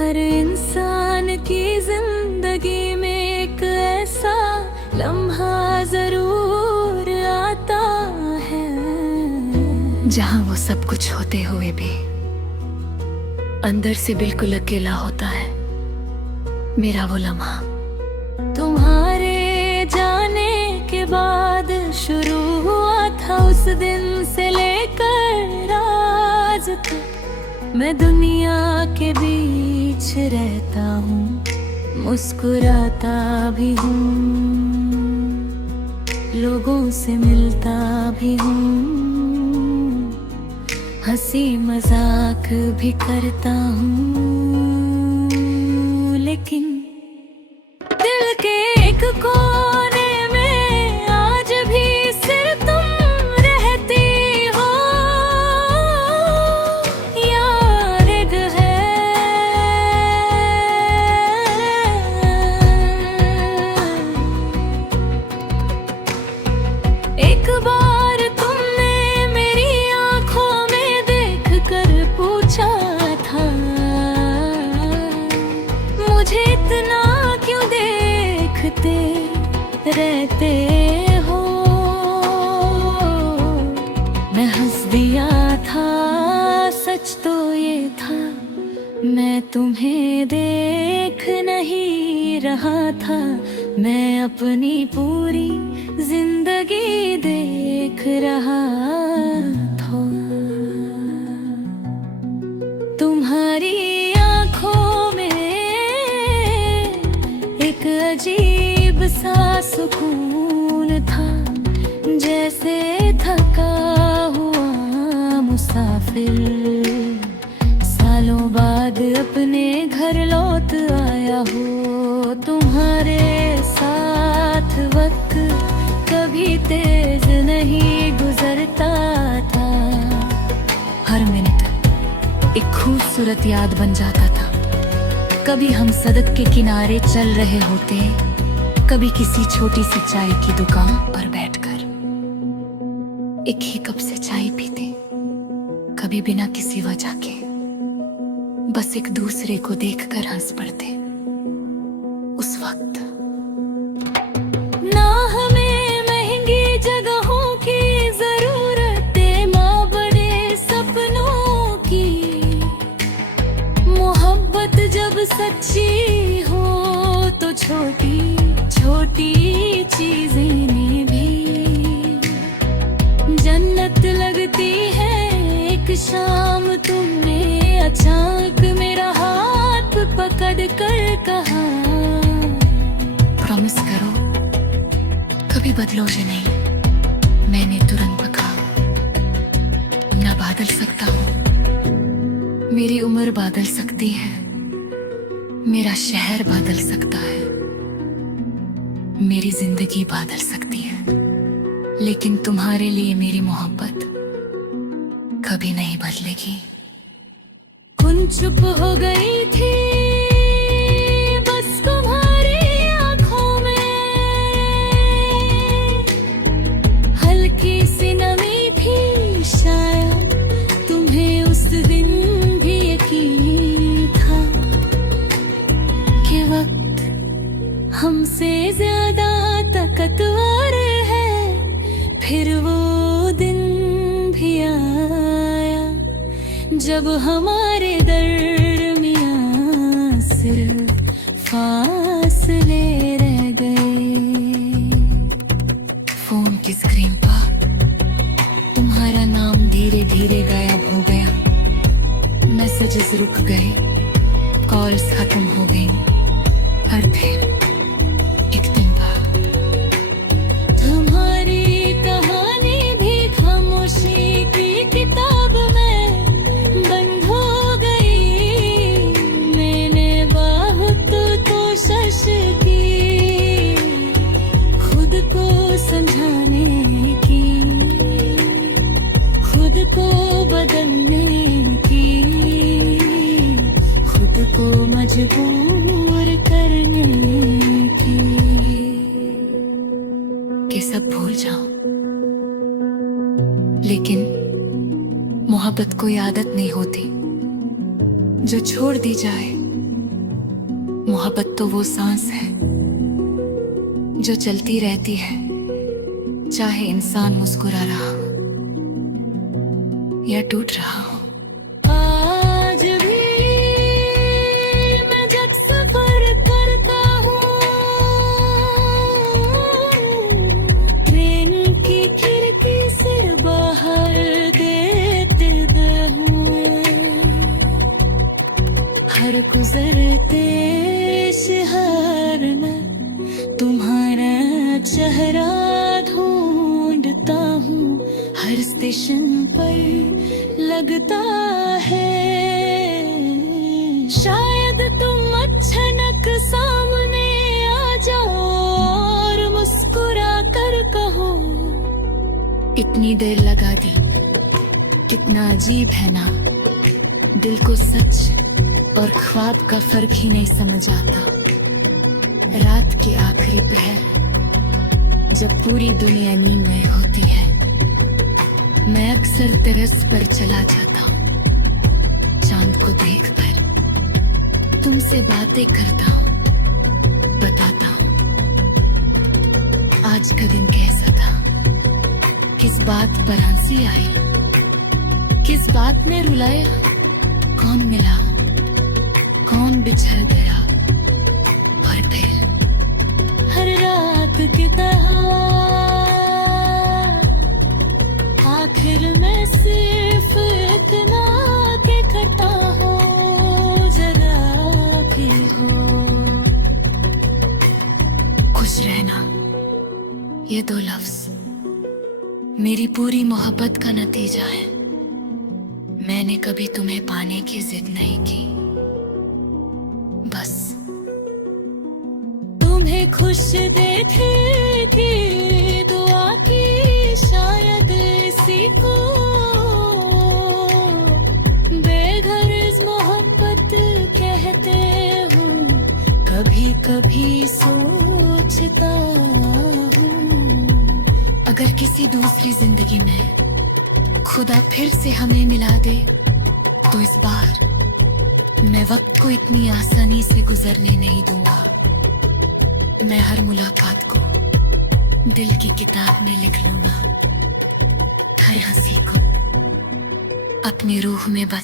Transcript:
हर इंसान की जिंदगी में एक ऐसा लम्हा जरूर आता है जहां वो सब कुछ होते हुए भी अंदर से बिल्कुल अकेला होता है। मेरा वो लम्हा तुम्हारे जाने के बाद शुरू हुआ था। उस दिन से लेकर आज तक मैं दुनिया के बीच रहता हूँ, मुस्कुराता भी हूँ, लोगों से मिलता भी हूँ, हंसी मजाक भी करता हूँ, लेकिन दिल के एक कोने में आज भी सिर्फ तुम रहती हो। याद है एक बार तुमने मेरी आंखों में देख कर पूछा था, मुझे इतना क्यों देखते रहते हो। मैं हंस दिया था, सच तो ये था मैं तुम्हें देख नहीं रहा था, मैं अपनी पूरी जिंदगी देख रहा था। तुम्हारी आंखों में एक अजीब सा सुकून था, जैसे थका हुआ मुसाफिर सालों बाद अपने घर लौट आया हो। तुम्हारे साथ वक्त कभी तेज नहीं गुजरता था, हर मिनट एक खूबसूरत याद बन जाता था। कभी हम सड़क के किनारे चल रहे होते, कभी किसी छोटी सी चाय की दुकान पर बैठकर एक ही कप से चाय पीते, कभी बिना किसी वजह के बस एक दूसरे को देखकर हंस पड़ते। उस वक्त ना हमें महंगी जगहों की जरूरत, माँ बड़े सपनों की मोहब्बत जब सच्ची हो तो छोटी छोटी चीजें भी जन्नत लगती है। एक शाम तुमने अचानक मेरा हाथ पकड़ कर कहा, प्रॉमिस करो कभी बदलोगे नहीं। मैंने तुरंत कहा, ना बदल सकता हूँ, मेरी उम्र बदल सकती है, मेरा शहर बदल सकता है, मेरी जिंदगी बदल सकती है, लेकिन तुम्हारे लिए मेरी मोहब्बत कभी नहीं बदलेगी। कुन चुप हो गई थी बस तुम्हारी आंखों में, हल्की सी नमी थी शायद तुम्हें उस दिन भी यकीन था कि वक्त हमसे ज्यादा ताकतवर है। फिर वो दिन भी आया जब हमारे दरमियां सिर्फ फासले रह गए। फोन की स्क्रीन पर तुम्हारा नाम धीरे धीरे गायब हो गया, मैसेजेस रुक गए, कॉल्स खत्म हो गई। हर फिर एक दिन बाद तुम्हारी कहानी भी खामोशी की किताब में बंद हो गई। मैंने बहुत कोशिश की खुद को समझाने की, खुद को बदलने की, खुद को मजबूर करने की कि सब भूल जाओ। लेकिन मोहब्बत कोई आदत नहीं होती जो छोड़ दी जाए मोहब्बत तो वो सांस है जो चलती रहती है, चाहे इंसान मुस्कुरा रहा हो या टूट रहा हो। आज भी मैं जब सफर करता हूँ, ट्रेन की खिड़की से बाहर देखते हूँ, हर गुजरते शहर में तुम्हारा चेहरा ढूंढता हूँ, हर स्टेशन पर लगता है शायद तुम अचानक सामने आ जाओ और मुस्कुरा कर कहो, इतनी देर लगा दी, कितना अजीब है ना, दिल को सच और ख्वाब का फर्क ही नहीं समझ आता। रात के आखिरी पहर जब पूरी दुनिया नींद में होती है, मैं अक्सर तरस पर चला जाता हूँ, चांद को देखकर तुमसे बातें करता हूँ, बताता हूँ आज का दिन कैसा था, किस बात पर हंसी आई, किस बात ने रुलाया, कौन मिला, कौन बिछड़ गया, और फिर हर रात की तरह आखिर में सिर्फ इतना के खटा हो, जरा भी हो। खुश रहना, ये दो लफ्ज मेरी पूरी मोहब्बत का नतीजा है। मैंने कभी तुम्हें पाने की जिद नहीं की, बस तुम्हें खुश देखे की दुआ की, शायद इसी को बेगर्ज मोहब्बत कहते हो। कभी कभी सोचता हूँ, अगर किसी दूसरी जिंदगी में खुदा फिर से हमें मिला दे, तो इस बार मैं वक्त को इतनी आसानी से गुजरने नहीं दूंगा। मैं हर मुलाकात को दिल की किताब में लिख लूंगा, हर हंसी को अपनी रूह में बस